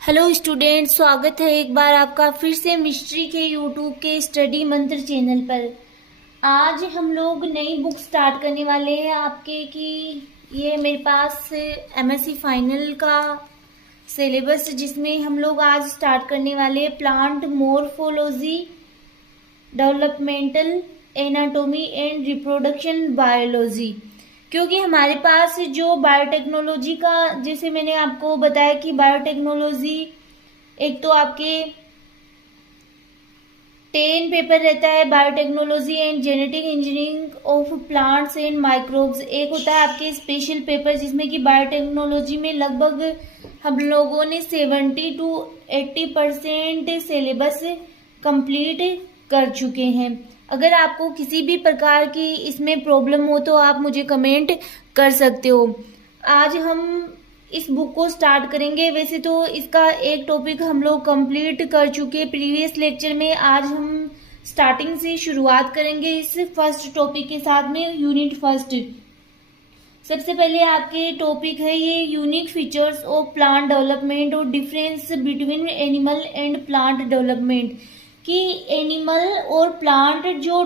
Hello student, स्वागत है एक बार आपका फिर से मिस्ट्री के यूट्यूब के स्टडी मंत्र चैनल पर। आज हम लोग नई बुक स्टार्ट करने वाले हैं आपके कि ये मेरे पास एमएससी फाइनल का सिलेबस जिसमें हम लोग आज स्टार्ट करने वाले हैं plant morphology, developmental anatomy and reproduction biology. क्योंकि हमारे पास जो बायोटेक्नोलॉजी का, जैसे मैंने आपको बताया कि बायोटेक्नोलॉजी एक तो आपके 10 पेपर रहता है, biotechnology and genetic engineering of plants and microbes. एक होता है आपके स्पेशल पेपर जिसमें कि बायोटेक्नोलॉजी में लगभग हम लोगों ने 70 to 80% सिलेबस कंप्लीट कर चुके हैं। अगर आपको किसी भी प्रकार की इसमें प्रॉब्लम हो तो आप मुझे कमेंट कर सकते हो। आज हम इस बुक को स्टार्ट करेंगे। वैसे तो इसका एक टॉपिक हम लोग कंप्लीट कर चुके प्रीवियस लेक्चर में। आज हम स्टार्टिंग से शुरुआत करेंगे इस फर्स्ट टॉपिक के साथ में, यूनिट फर्स्ट। सबसे पहले आपके टॉपिक है ये unique features of plant development और difference between animal and plant development. कि एनिमल और प्लांट जो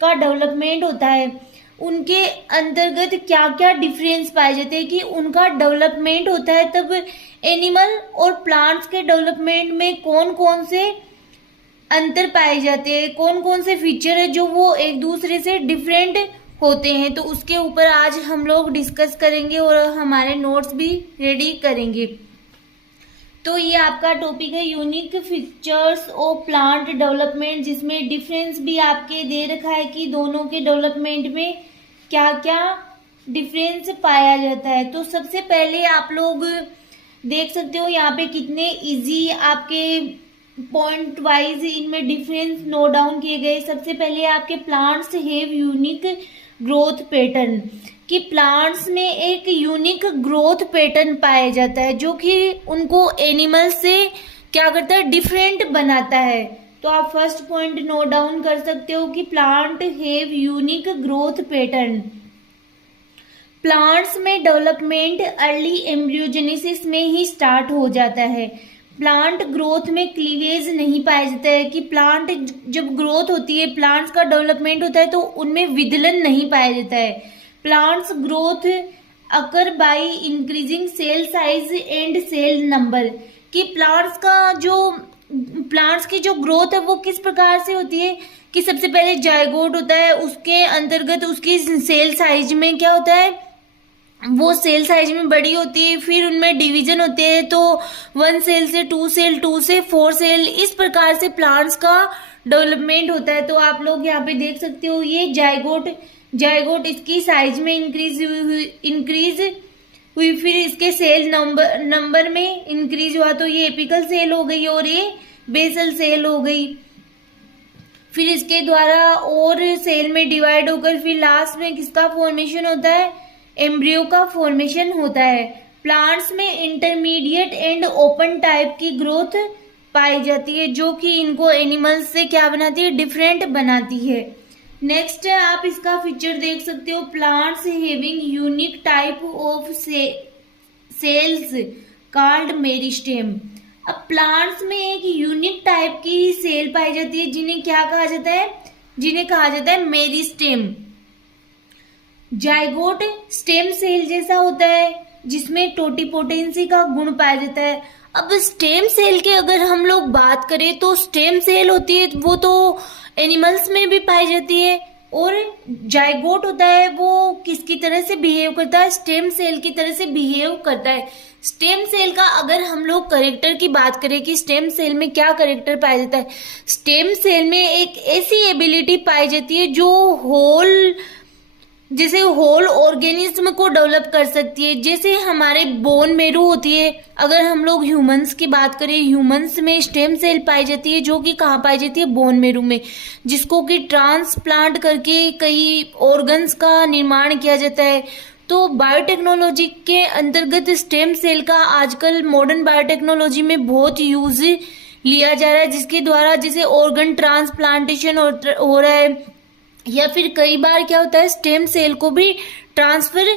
का डेवलपमेंट होता है उनके अंतर्गत क्या क्या डिफरेंस पाए जाते हैं, कि उनका डेवलपमेंट होता है तब एनिमल और प्लांट्स के डेवलपमेंट में कौन कौन से अंतर पाए जाते हैं, कौन कौन से फीचर है जो वो एक दूसरे से डिफरेंट होते हैं। तो उसके ऊपर आज हम लोग डिस्कस करेंगे और हमारे नोट्स भी रेडी करेंगे। तो ये आपका टॉपिक है unique features of plant development, जिसमें डिफरेंस भी आपके दे रखा है कि दोनों के डेवलपमेंट में क्या क्या डिफरेंस पाया जाता है। तो सबसे पहले आप लोग देख सकते हो यहाँ पे कितने इजी आपके पॉइंट वाइज इनमें डिफरेंस नोट डाउन किए गए। सबसे पहले आपके plants have unique growth pattern, कि प्लांट्स में एक यूनिक ग्रोथ पैटर्न पाया जाता है जो कि उनको एनिमल से क्या करता है, डिफरेंट बनाता है। तो आप फर्स्ट पॉइंट नोट डाउन कर सकते हो कि plant have unique growth pattern. Plants में डेवलपमेंट अर्ली एम्ब्रियोजेनेसिस में ही स्टार्ट हो जाता है। प्लांट ग्रोथ में क्लीवेज नहीं पाया जाता है, कि प्लांट जब ग्रोथ होती है, प्लांट्स का डेवलपमेंट होता है तो उनमें विदलन नहीं पाया जाता है। Plants growth occur by increasing cell size and cell number, कि प्लांट्स की जो ग्रोथ है वो किस प्रकार से होती है, कि सबसे पहले जायगोट होता है, उसके अंतर्गत उसकी सेल साइज में क्या होता है, वो सेल साइज में बड़ी होती है। फिर उनमें डिवीजन होते हैं, तो 1 सेल से 2 सेल, 2 से 4 सेल, इस प्रकार से प्लांट्स का डेवलपमेंट होता है। तो आप लोग यहाँ पे देख सकते हो ये जायगोट इसकी साइज में इंक्रीज हुई, फिर इसके सेल नंबर में इंक्रीज हुआ, तो ये एपिकल सेल हो गई और ये बेसल सेल हो गई। फिर इसके द्वारा और सेल में डिवाइड होकर फिर लास्ट में किसका फॉर्मेशन होता है, एम्ब्रियो का फॉर्मेशन होता है। प्लांट्स में इंटरमीडिएट एंड ओपन टाइप की ग्रोथ पाई जाती है जो कि इनको एनिमल्स से क्या बनाती है, डिफरेंट बनाती है। नेक्स्ट आप इसका फीचर देख सकते हो, plants having unique type of cells called meristem. अब प्लांट्स में एक यूनिक टाइप की सेल पाई जाती है जिन्हें क्या कहा जाता है, जिन्हें कहा जाता है मेरिस्टेम। जायगोट स्टेम सेल जैसा होता है जिसमें टोटिपोटेंसी का गुण पाया जाता है। अब स्टेम सेल की अगर हम लोग बात करें तो स्टेम सेल होती है वो तो एनिमल्स में भी पाई जाती है, और जायगोट होता है वो किसकी तरह से बिहेव करता है, स्टेम सेल की तरह से बिहेव करता है। स्टेम सेल का अगर हम लोग करेक्टर की बात करें कि स्टेम सेल में क्या करेक्टर पाया जाता है, स्टेम सेल में एक ऐसी एबिलिटी पाई जाती है जो जैसे होल ऑर्गेनिज्म को डेवलप कर सकती है। जैसे हमारे बोन मैरो होती है, अगर हम लोग ह्यूमंस की बात करें, ह्यूमंस में स्टेम सेल पाई जाती है जो कि कहाँ पाई जाती है, बोन मैरो में, जिसको कि ट्रांसप्लांट करके कई ऑर्गन्स का निर्माण किया जाता है। तो बायोटेक्नोलॉजी के अंतर्गत स्टेम सेल का आजकल मॉडर्न बायोटेक्नोलॉजी में बहुत यूज लिया जा रहा है, जिसके द्वारा जैसे ऑर्गन ट्रांसप्लांटेशन हो रहा है, या फिर कई बार क्या होता है स्टेम सेल को भी ट्रांसफर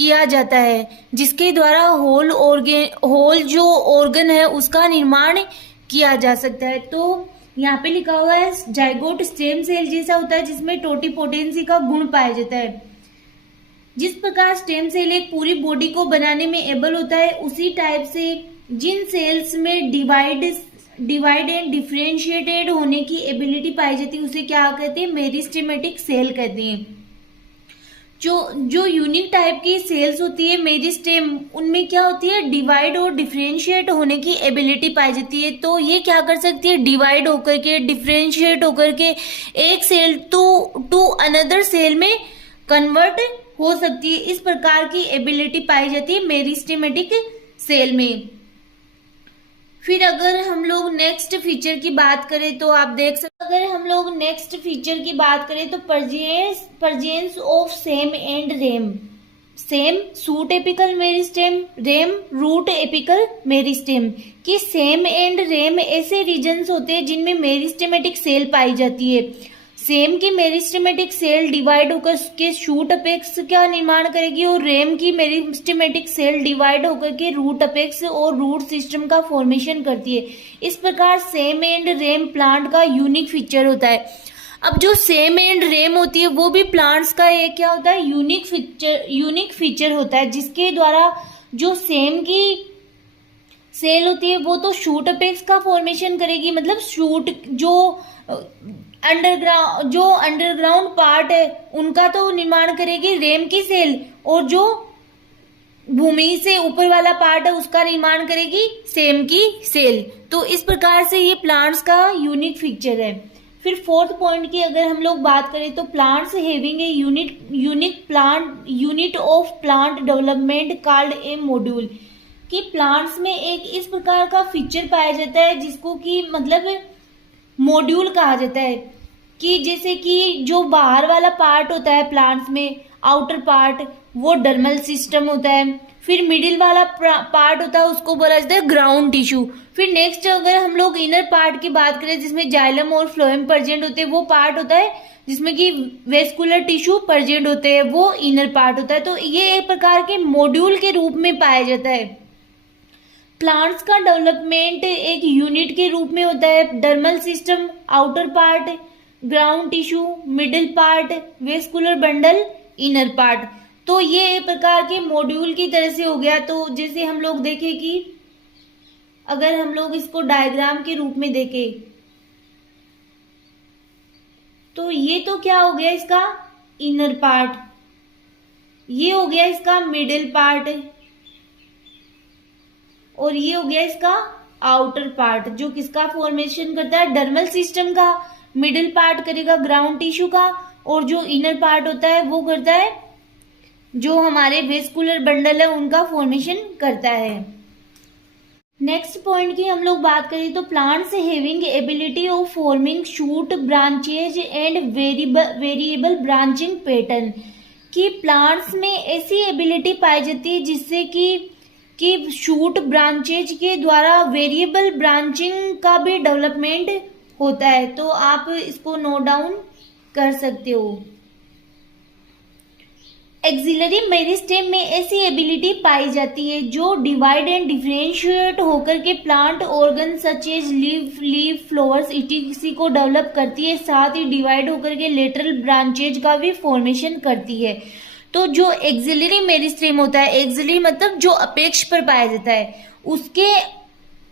किया जाता है, जिसके द्वारा होल जो ऑर्गन है उसका निर्माण किया जा सकता है। तो यहाँ पे लिखा हुआ है जाइगोट स्टेम सेल जैसा होता है जिसमें टोटिपोटेंसी का गुण पाया जाता है। जिस प्रकार स्टेम सेल एक पूरी बॉडी को बनाने में एबल होता है, उसी टाइप से जिन सेल्स में डिवाइड एंड डिफरेंशिएटेड होने की एबिलिटी पाई जाती है उसे क्या कहते हैं, मेरिस्टेमेटिक सेल कहते हैं। जो यूनिक टाइप की सेल्स होती है मेरिस्टेम, उनमें क्या होती है, डिवाइड और डिफरेंशिएट होने की एबिलिटी पाई जाती है। तो ये क्या कर सकती है, डिवाइड होकर के, डिफरेंशिएट होकर के एक सेल टू अनदर सेल में कन्वर्ट हो सकती है। इस प्रकार की एबिलिटी पाई जाती है मेरिस्टेमेटिक सेल में। फिर अगर हम लोग नेक्स्ट फीचर की बात करें तो आप देख सकते, अगर हम लोग नेक्स्ट फीचर की बात करें तो presence of SAM and RAM. SAM shoot apical meristem, RAM root apical meristem. कि सेम एंड रेम ऐसे रीजन्स होते हैं जिनमें मेरिस्टेमेटिक सेल पाई जाती है। सेम की मेरिस्टेमेटिक सेल डिवाइड होकर के शूट अपेक्स का निर्माण करेगी और रेम की मेरिस्टेमेटिक सेल डिवाइड होकर के रूट अपेक्स और रूट सिस्टम का फॉर्मेशन करती है। इस प्रकार सेम एंड रेम प्लांट का यूनिक फीचर होता है। अब जो सेम एंड रेम होती है वो भी प्लांट्स का एक क्या होता है, यूनिक फीचर होता है, जिसके द्वारा जो सेम की सेल होती है वो तो शूट अपेक्स का फॉर्मेशन करेगी, मतलब शूट जो अंडरग्राउंड पार्ट है उनका तो निर्माण करेगी रेम की सेल, और जो भूमि से ऊपर वाला पार्ट है उसका निर्माण करेगी सेम की सेल। तो इस प्रकार से ये प्लांट्स का यूनिक फीचर है। फिर फोर्थ पॉइंट की अगर हम लोग बात करें तो plants having a unit of plant development called a module. कि प्लांट्स में एक इस प्रकार का फीचर पाया जाता है जिसको कि मतलब मॉड्यूल कहा जाता है। कि जैसे कि जो बाहर वाला पार्ट होता है प्लांट्स में, आउटर पार्ट, वो डर्मल सिस्टम होता है। फिर मिडिल वाला पार्ट होता है उसको बोला जाता है ग्राउंड टिश्यू। फिर नेक्स्ट अगर हम लोग इनर पार्ट की बात करें जिसमें जाइलम और फ्लोएम प्रेजेंट होते हैं, वो पार्ट होता है जिसमें कि वेस्कुलर टिश्यू प्रेजेंट होते हैं, वो इनर पार्ट होता है। तो ये एक प्रकार के मॉड्यूल के रूप में पाया जाता है। प्लांट्स का डेवलपमेंट एक यूनिट के रूप में होता है। Dermal system, outer part, ground tissue, middle part, vascular bundle, inner part. तो ये एक प्रकार के मॉड्यूल की तरह से हो गया। तो जैसे हम लोग देखें कि अगर हम लोग इसको डायग्राम के रूप में देखें तो ये तो क्या हो गया इसका इनर पार्ट, ये हो गया इसका मिडिल पार्ट, और ये हो गया इसका आउटर पार्ट जो किसका फॉर्मेशन करता है, डर्मल सिस्टम का। मिडिल पार्ट करेगा ग्राउंड टिश्यू का, और जो इनर पार्ट होता है वो करता है जो हमारे वेस्कुलर बंडल है उनका फॉर्मेशन करता है। नेक्स्ट पॉइंट की हम लोग बात करें तो plants having ability of forming shoot branches and variable branching pattern. कि प्लांट्स में ऐसी एबिलिटी पाई जाती है जिससे कि शूट ब्रांचेज के द्वारा वेरिएबल ब्रांचिंग का भी डेवलपमेंट होता है। तो आप इसको नोट डाउन कर सकते हो। एक्सिलरी मेरिस्टेम में ऐसी एबिलिटी पाई जाती है जो डिवाइड एंड डिफरेंशिएट होकर के plant organ such as leaf flowers etc को डेवलप करती है, साथ ही डिवाइड होकर के लेटरल ब्रांचेज का भी फॉर्मेशन करती है। तो जो एक्सिलरी मेरिस्टेम होता है, एक्सिलरी मतलब जो अपेक्ष पर पाया जाता है, उसके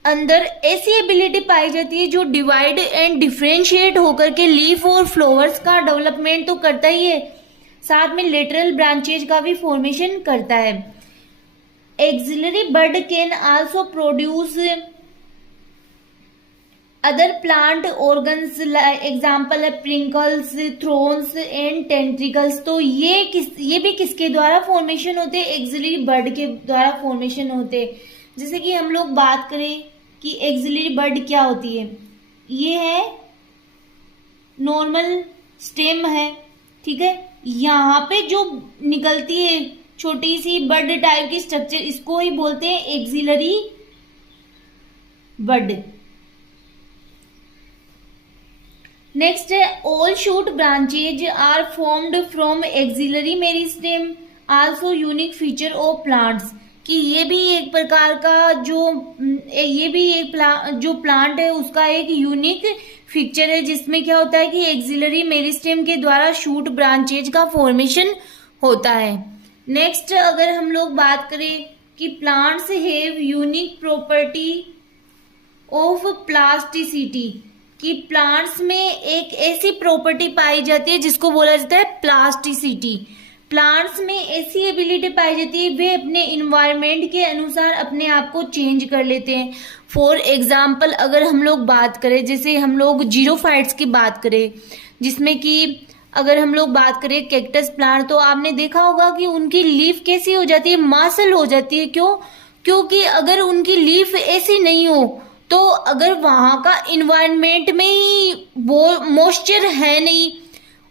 अंदर ऐसी एबिलिटी पाई जाती है जो डिवाइड एंड डिफरेंशिएट होकर के लीफ और फ्लावर्स का डेवलपमेंट तो करता ही है, साथ में लेटरल ब्रांचेज का भी फॉर्मेशन करता है। Axillary bud can also produce other plant organs, example है प्रिंकल्स, थ्रोन्स एंड टेंट्रिकल्स। तो ये भी किसके द्वारा फॉर्मेशन होते हैं, एक्सिलरी बर्ड के द्वारा फॉर्मेशन होते हैं। जैसे कि हम लोग बात करें कि एक्सिलरी बर्ड क्या होती है, ये है नॉर्मल स्टेम है, ठीक है। यहाँ पे जो निकलती है छोटी सी बर्ड टाइप की स्ट्रक्चर, इसको ही बोलते हैं एक्सिलरी बर्ड। नेक्स्ट है all shoot branches are formed from axillary meristem. Also unique feature of plants, कि ये भी एक प्रकार का जो प्लांट है उसका एक यूनिक फीचर है, जिसमें क्या होता है कि एक्सिलरी मेरिस्टेम के द्वारा शूट ब्रांचेज का फॉर्मेशन होता है। नेक्स्ट अगर हम लोग बात करें कि plants have unique property of plasticity, कि प्लांट्स में एक ऐसी प्रॉपर्टी पाई जाती है जिसको बोला जाता है प्लास्टिसिटी। प्लांट्स में ऐसी एबिलिटी पाई जाती है, वे अपने इन्वायरमेंट के अनुसार अपने आप को चेंज कर लेते हैं। फॉर एग्जाम्पल अगर हम लोग बात करें, जैसे हम लोग जीरोफाइट्स की बात करें, जिसमें कि अगर हम लोग बात करें कैक्टस प्लांट, तो आपने देखा होगा कि उनकी लीफ कैसी हो जाती है, मासल हो जाती है। क्यों? क्योंकि अगर उनकी लीफ ऐसी नहीं हो, तो अगर वहां का इन्वायरमेंट में ही वो मॉइस्चर है नहीं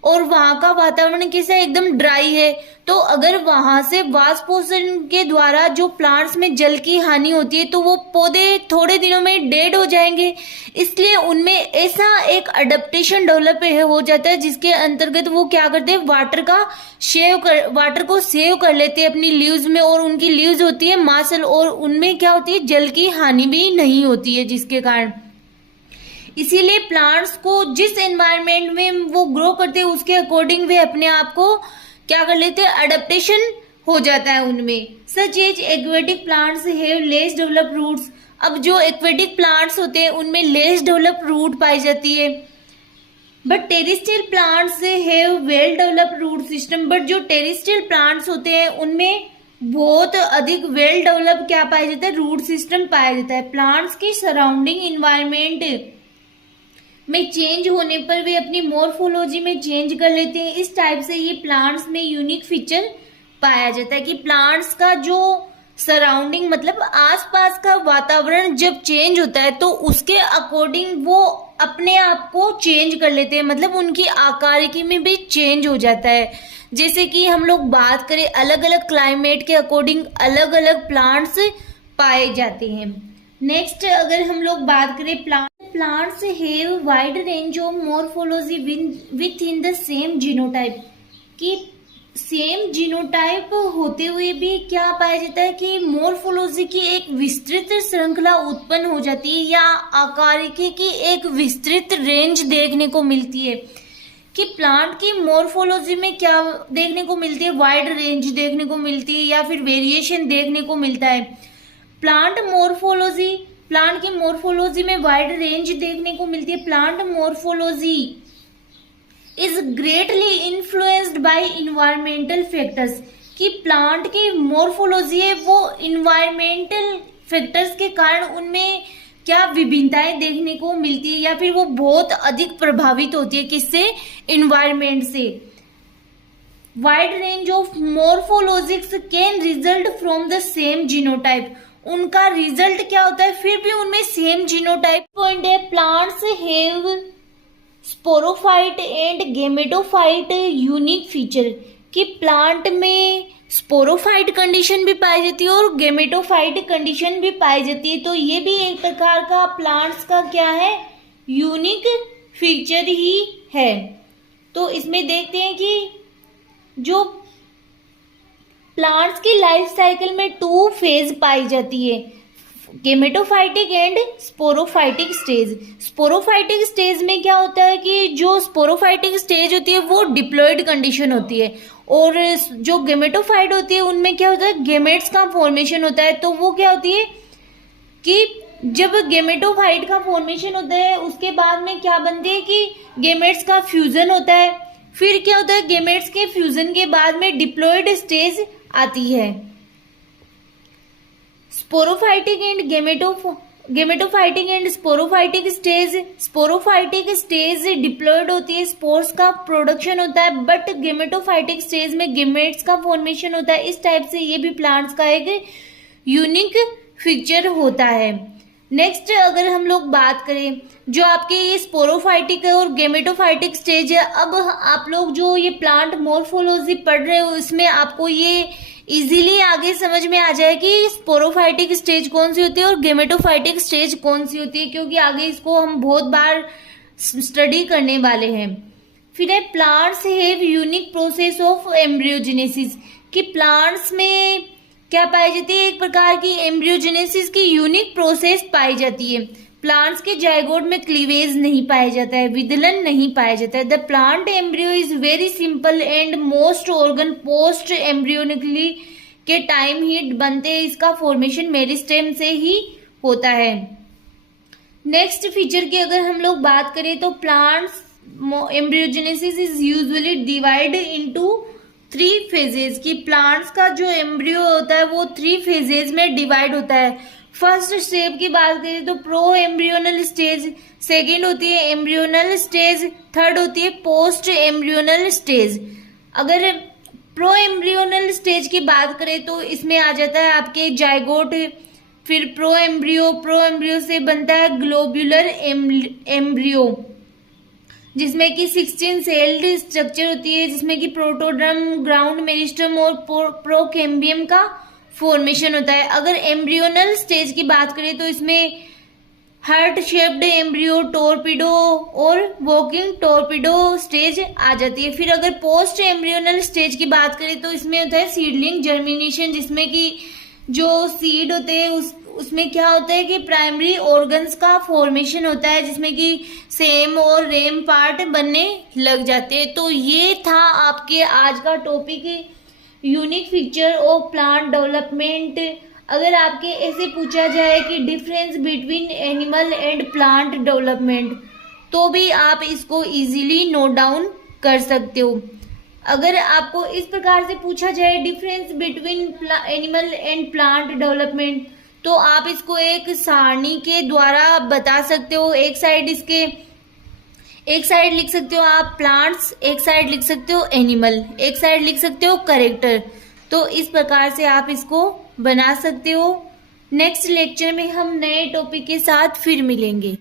और वहां का वातावरण कैसा एकदम ड्राई है, तो अगर वहां से वाष्पोषण के द्वारा जो प्लांट्स में जल की हानि होती है, तो वो पौधे थोड़े दिनों में डेड हो जाएंगे। इसलिए उनमें ऐसा एक अडेप्टेशन डेवलप हो जाता है, जिसके अंतर्गत वो क्या करते हैं, वाटर को सेव कर लेते हैं अपनी लीव्स में, और उनकी लीव्स होती है मासल, और उनमें क्या होती है, जल की हानि भी नहीं होती है, जिसके कारण इसीलिए प्लांट्स को जिस एनवायरनमेंट में वो ग्रो करते हैं उसके अकॉर्डिंग वे अपने आप को क्या कर लेते हैं, अडेप्टेशन हो जाता है उनमें। सच एज aquatic plants have less develop roots, अब जो एक्वेटिक प्लांट्स होते हैं उनमें लेस डेवलप रूट पाई जाती है, but terrestrial plants have well develop root system, but जो टेरेस्ट्रियल प्लांट्स होते हैं उनमें बहुत अधिक वेल डेवलप क्या पाया जाता है, रूट सिस्टम पाया जाता है। प्लांट्स की सराउंडिंग इन्वायरमेंट में चेंज होने पर वे अपनी मॉर्फोलॉजी में चेंज कर लेते हैं। इस टाइप से ये प्लांट्स में यूनिक फीचर पाया जाता है कि प्लांट्स का जो सराउंडिंग मतलब आसपास का वातावरण जब चेंज होता है तो उसके अकॉर्डिंग वो अपने आप को चेंज कर लेते हैं, मतलब उनकी आकारिकी में भी चेंज हो जाता है। जैसे कि हम लोग बात करें अलग अलग क्लाइमेट के अकॉर्डिंग अलग अलग प्लांट्स पाए जाते हैं। नेक्स्ट अगर हम लोग बात करें plants have wide range of morphology with in the same genotype, कि सेम जीनोटाइप होते हुए भी क्या पाया जाता है कि मॉर्फोलॉजी की एक विस्तृत श्रृंखला उत्पन्न हो जाती है, या आकारिकी की एक विस्तृत रेंज देखने को मिलती है। कि प्लांट की मॉर्फोलॉजी में क्या देखने को मिलती है, वाइड रेंज देखने को मिलती है या फिर वेरिएशन देखने को मिलता है। प्लांट की मॉर्फोलॉजी में वाइड रेंज देखने को मिलती है। Plant morphology is greatly influenced by environmental factors, कि प्लांट की मॉर्फोलॉजी है वो इन्वायरमेंटल फैक्टर्स के कारण उनमें क्या विभिन्नताएं देखने को मिलती है, या फिर वो बहुत अधिक प्रभावित होती है किससे, इन्वायरमेंट से। Wide range of morphologies can result from the same genotype, उनका रिजल्ट क्या होता है, फिर भी उनमें सेम जीनोटाइप। पॉइंट है plants have sporophyte and gametophyte unique feature, कि प्लांट में स्पोरोफाइट कंडीशन भी पाई जाती है और गेमेटोफाइट कंडीशन भी पाई जाती है। तो ये भी एक प्रकार का प्लांट्स का क्या है, यूनिक फीचर ही है। तो इसमें देखते हैं कि जो प्लांट्स की लाइफ साइकिल में 2 फेज पाई जाती है, gametophytic and sporophytic stage. Sporophytic stage में क्या होता है कि जो स्पोरोफाइटिक स्टेज होती है वो डिप्लॉयड कंडीशन होती है, और जो गेमेटोफाइट होती है उनमें क्या होता है, गेमेट्स का फॉर्मेशन होता है। तो वो क्या होती है कि जब गेमेटोफाइट का फॉर्मेशन होता है उसके बाद में क्या बनती है कि गेमेट्स का फ्यूजन होता है। फिर क्या होता है, गेमेट्स के फ्यूजन के बाद में डिप्लॉयड स्टेज आती है। Sporophytic and gametophytic and sporophytic stage diploid होती है, स्पोर्स का प्रोडक्शन होता है, बट गेमेटोफाइटिक स्टेज में गेमेट्स का फॉर्मेशन होता है। इस टाइप से ये भी प्लांट्स का एक यूनिक फीचर होता है। नेक्स्ट अगर हम लोग बात करें जो आपके ये स्पोरोफाइटिक और गेमेटोफाइटिक स्टेज है, अब आप लोग जो ये प्लांट मॉर्फोलॉजी पढ़ रहे हो इसमें आपको ये इजीली आगे समझ में आ जाए कि स्पोरोफाइटिक स्टेज कौन सी होती है और गेमेटोफाइटिक स्टेज कौन सी होती है, क्योंकि आगे इसको हम बहुत बार स्टडी करने वाले हैं। फिर है plants have unique process of embryogenesis, कि प्लांट्स में क्या पाई जाती है, एक प्रकार की एम्ब्रियोजेनेसिस की यूनिक प्रोसेस पाई जाती है। प्लांट्स के जाइगोट में क्लीवेज नहीं पाया जाता है, विदलन नहीं पाया जाता है। The plant embryo is very simple and most organ post embryonically के टाइम ही बनते हैं। इसका फॉर्मेशन मेरिस्टेम से ही होता है। नेक्स्ट फीचर की अगर हम लोग बात करें तो plants embryogenesis is usually divide into 3 phases, की प्लांट्स का जो एम्ब्रियो होता है वो 3 फेजेस में डिवाइड होता है। फर्स्ट स्टेप की बात करें तो प्रो एम्ब्रियोनल स्टेज, सेकेंड होती है एम्ब्रियोनल स्टेज, थर्ड होती है पोस्ट एम्ब्रियोनल स्टेज। अगर प्रो एम्ब्रियोनल स्टेज की बात करें तो इसमें आ जाता है आपके जाइगोट, फिर प्रो एम्ब्रियो से बनता है ग्लोब्यूलर एम्ब्रियो जिसमें कि 16 सेल्ड स्ट्रक्चर होती है, जिसमें कि प्रोटोडर्म, ग्राउंड मेरिस्टम और प्रोकेम्बियम का फॉर्मेशन होता है। अगर एम्ब्रियोनल स्टेज की बात करें तो इसमें हार्ट शेप्ड एम्ब्रियो, टोरपीडो और वॉकिंग टोरपीडो स्टेज आ जाती है। फिर अगर पोस्ट एम्ब्रियोनल स्टेज की बात करें तो इसमें होता है सीडलिंग जर्मिनेशन, जिसमें कि जो सीड होते हैं उसमें क्या होता है कि प्राइमरी ऑर्गन्स का फॉर्मेशन होता है, जिसमें कि सेम और रेम पार्ट बनने लग जाते हैं। तो ये था आपके आज का topic, unique feature of plant development. अगर आपके ऐसे पूछा जाए कि difference between animal and plant development, तो भी आप इसको इजीली नोट डाउन कर सकते हो। अगर आपको इस प्रकार से पूछा जाए difference between animal and plant development, तो आप इसको एक सारणी के द्वारा बता सकते हो। एक साइड लिख सकते हो आप प्लांट्स, एक साइड लिख सकते हो एनिमल, एक साइड लिख सकते हो कैरेक्टर। तो इस प्रकार से आप इसको बना सकते हो। नेक्स्ट लेक्चर में हम नए टॉपिक के साथ फिर मिलेंगे।